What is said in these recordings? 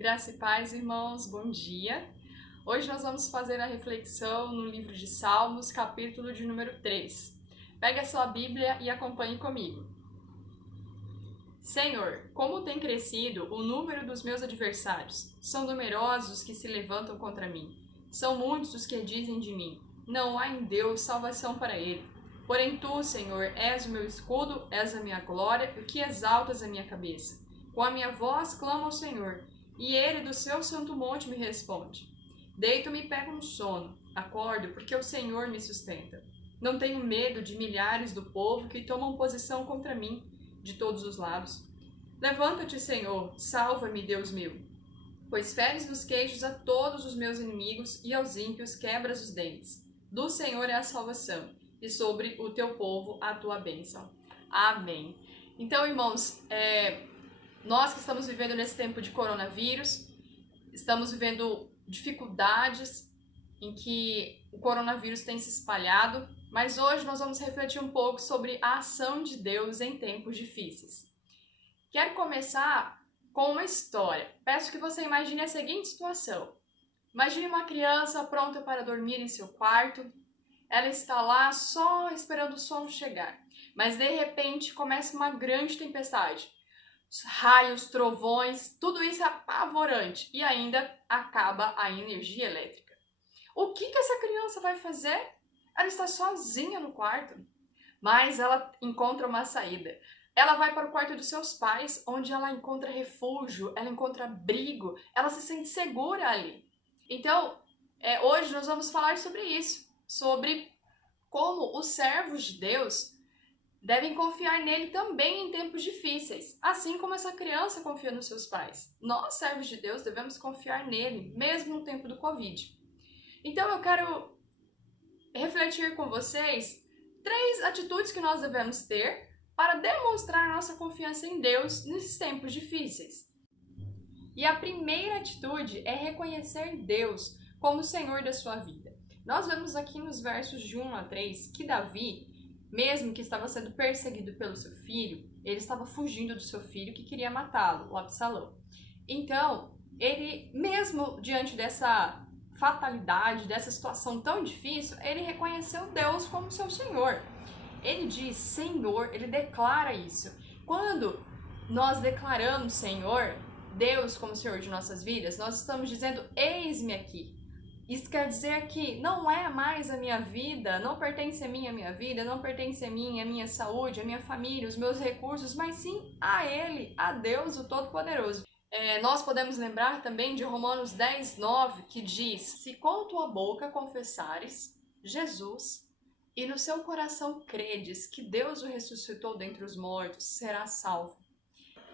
Graça e paz, irmãos, bom dia. Hoje nós vamos fazer a reflexão no livro de Salmos, capítulo de número 3. Pegue a sua Bíblia e acompanhe comigo. Senhor, como tem crescido o número dos meus adversários? São numerosos os que se levantam contra mim. São muitos os que dizem de mim: não há em Deus salvação para ele. Porém tu, Senhor, és o meu escudo, és a minha glória, o que exaltas a minha cabeça. Com a minha voz clamo ao Senhor, e ele do seu santo monte me responde. Deito-me e pego no sono, acordo porque o Senhor me sustenta. Não tenho medo de milhares do povo que tomam posição contra mim de todos os lados. Levanta-te, Senhor, salva-me, Deus meu, pois feres nos queixos a todos os meus inimigos e aos ímpios quebras os dentes. Do Senhor é a salvação, e sobre o teu povo a tua bênção. Amém. Então, irmãos, nós que estamos vivendo nesse tempo de coronavírus, estamos vivendo dificuldades em que o coronavírus tem se espalhado, mas hoje nós vamos refletir um pouco sobre a ação de Deus em tempos difíceis. Quero começar com uma história. Peço que você imagine a seguinte situação. Imagine uma criança pronta para dormir em seu quarto. Ela está lá só esperando o sono chegar, mas de repente começa uma grande tempestade. Raios, trovões, tudo isso é apavorante e ainda acaba a energia elétrica. O que essa criança vai fazer? Ela está sozinha no quarto, mas ela encontra uma saída. Ela vai para o quarto dos seus pais, onde ela encontra refúgio, ela encontra abrigo, ela se sente segura ali. Então, hoje nós vamos falar sobre isso, sobre como os servos de Deus devem confiar nele também em tempos difíceis, assim como essa criança confia nos seus pais. Nós, servos de Deus, devemos confiar nele, mesmo no tempo do Covid. Então eu quero refletir com vocês 3 atitudes que nós devemos ter para demonstrar nossa confiança em Deus nesses tempos difíceis. E a primeira atitude é reconhecer Deus como o Senhor da sua vida. Nós vemos aqui nos versos de 1 a 3 que Davi, mesmo que estava sendo perseguido pelo seu filho, ele estava fugindo do seu filho que queria matá-lo, o Absalão. Então, ele, mesmo diante dessa fatalidade, dessa situação tão difícil, ele reconheceu Deus como seu Senhor. Ele diz Senhor, ele declara isso. Quando nós declaramos Senhor, Deus como Senhor de nossas vidas, nós estamos dizendo eis-me aqui. Isso quer dizer que não é mais a minha vida, não pertence a mim a minha vida, não pertence a mim a minha saúde, a minha família, os meus recursos, mas sim a Ele, a Deus, o Todo-Poderoso. Nós podemos lembrar também de Romanos 10, 9, que diz: se com tua boca confessares Jesus e no seu coração credes que Deus o ressuscitou dentre os mortos, serás salvo.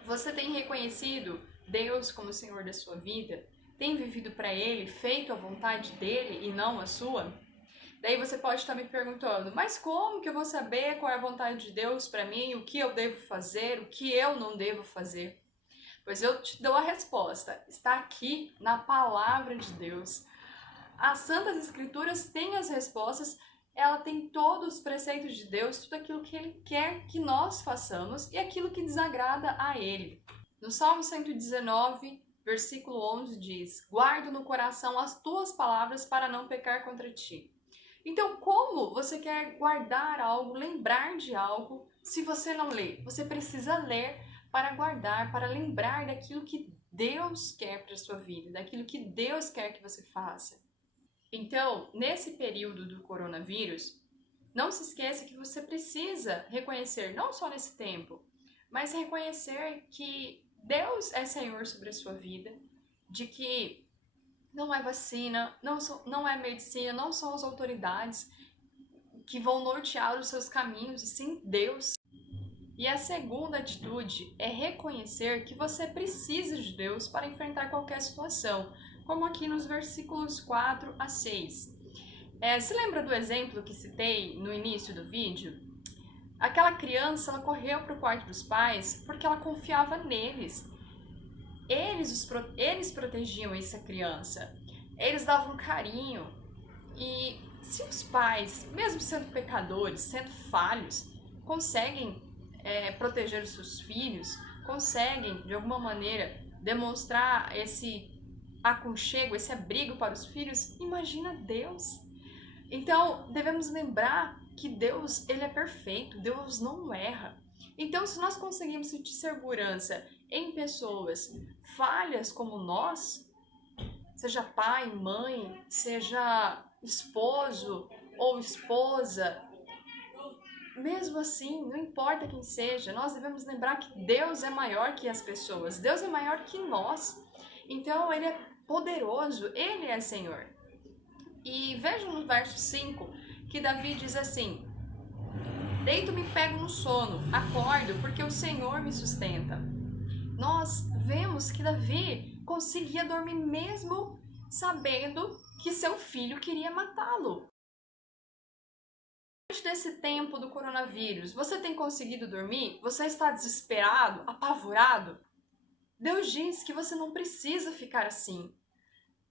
Você tem reconhecido Deus como Senhor da sua vida? Tem vivido para Ele, feito a vontade dEle e não a sua? Daí você pode estar me perguntando, mas como que eu vou saber qual é a vontade de Deus para mim, o que eu devo fazer, o que eu não devo fazer? Pois eu te dou a resposta, está aqui na Palavra de Deus. As Santas Escrituras têm as respostas, ela tem todos os preceitos de Deus, tudo aquilo que Ele quer que nós façamos e aquilo que desagrada a Ele. No Salmo 119, versículo 11 diz: guardo no coração as tuas palavras para não pecar contra ti. Então, como você quer guardar algo, lembrar de algo, se você não lê? Você precisa ler para guardar, para lembrar daquilo que Deus quer para a sua vida, daquilo que Deus quer que você faça. Então, nesse período do coronavírus, não se esqueça que você precisa reconhecer, não só nesse tempo, mas reconhecer que Deus é Senhor sobre a sua vida, de que não é vacina, não é medicina, não são as autoridades que vão nortear os seus caminhos, e sim Deus. E a segunda atitude é reconhecer que você precisa de Deus para enfrentar qualquer situação, como aqui nos versículos 4 a 6. Se lembra do exemplo que citei no início do vídeo? Aquela criança, ela correu para o quarto dos pais porque ela confiava neles. Eles protegiam essa criança. Eles davam carinho. E se os pais, mesmo sendo pecadores, sendo falhos, conseguem proteger os seus filhos, conseguem, de alguma maneira, demonstrar esse aconchego, esse abrigo para os filhos, imagina Deus. Então, devemos lembrar que Deus, ele é perfeito, Deus não erra. Então, se nós conseguimos sentir segurança em pessoas falhas como nós, seja pai, mãe, seja esposo ou esposa, mesmo assim, não importa quem seja, nós devemos lembrar que Deus é maior que as pessoas, Deus é maior que nós. Então, ele é poderoso, ele é Senhor. E vejam no verso 5 que Davi diz assim: deito-me e pego no sono, acordo porque o Senhor me sustenta. Nós vemos que Davi conseguia dormir mesmo sabendo que seu filho queria matá-lo. Diante desse tempo do coronavírus, você tem conseguido dormir? Você está desesperado, apavorado? Deus diz que você não precisa ficar assim.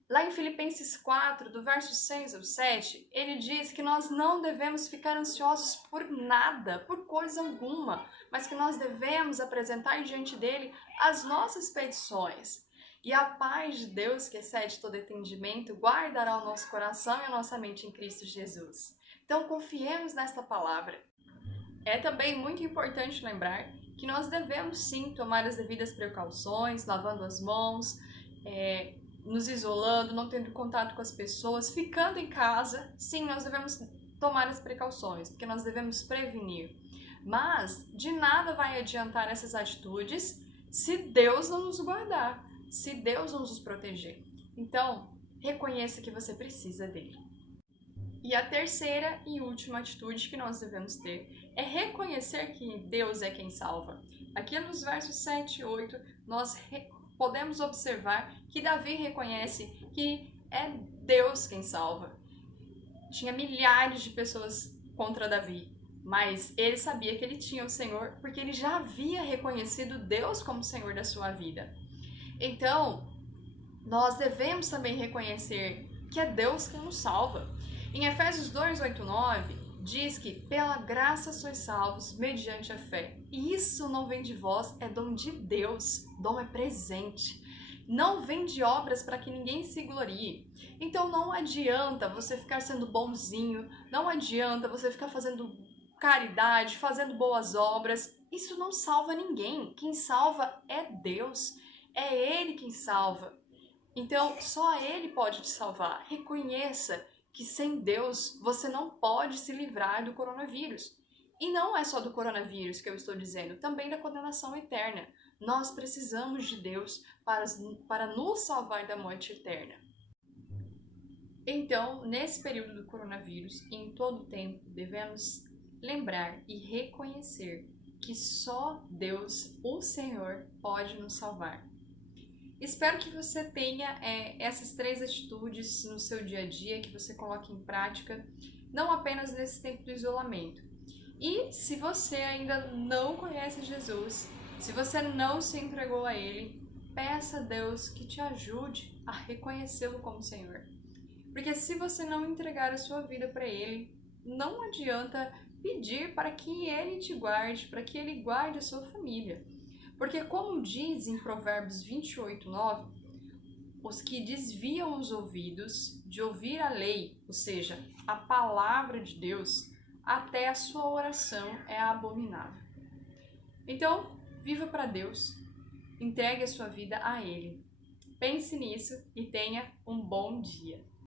Lá em Filipenses 4, do verso 6 ao 7, ele diz que nós não devemos ficar ansiosos por nada, por coisa alguma, mas que nós devemos apresentar diante dele as nossas petições. E a paz de Deus, que excede todo entendimento, guardará o nosso coração e a nossa mente em Cristo Jesus. Então, confiemos nesta palavra. É também muito importante lembrar que nós devemos sim tomar as devidas precauções, lavando as mãos, nos isolando, não tendo contato com as pessoas, ficando em casa. Sim, nós devemos tomar as precauções, porque nós devemos prevenir. Mas de nada vai adiantar essas atitudes se Deus não nos guardar, se Deus não nos proteger. Então, reconheça que você precisa dele. E a terceira e última atitude que nós devemos ter é reconhecer que Deus é quem salva. Aqui nos versos 7 e 8, nós podemos observar que Davi reconhece que é Deus quem salva. Tinha milhares de pessoas contra Davi, mas ele sabia que ele tinha o Senhor porque ele já havia reconhecido Deus como Senhor da sua vida. Então, nós devemos também reconhecer que é Deus quem nos salva. Em Efésios 2, 8, 9, diz que pela graça sois salvos mediante a fé. E isso não vem de vós, é dom de Deus. Dom é presente. Não vem de obras para que ninguém se glorie. Então não adianta você ficar sendo bonzinho, não adianta você ficar fazendo caridade, fazendo boas obras. Isso não salva ninguém. Quem salva é Deus. É Ele quem salva. Então só Ele pode te salvar. Reconheça que sem Deus você não pode se livrar do coronavírus. E não é só do coronavírus que eu estou dizendo, também da condenação eterna. Nós precisamos de Deus para nos salvar da morte eterna. Então, nesse período do coronavírus, em todo o tempo, devemos lembrar e reconhecer que só Deus, o Senhor, pode nos salvar. Espero que você tenha essas 3 atitudes no seu dia a dia, que você coloque em prática, não apenas nesse tempo do isolamento. E se você ainda não conhece Jesus, se você não se entregou a Ele, peça a Deus que te ajude a reconhecê-lo como Senhor. Porque se você não entregar a sua vida para Ele, não adianta pedir para que Ele te guarde, para que Ele guarde a sua família. Porque como diz em Provérbios 28, 9, os que desviam os ouvidos de ouvir a lei, ou seja, a palavra de Deus, até a sua oração é abominável. Então, viva para Deus, entregue a sua vida a Ele. Pense nisso e tenha um bom dia.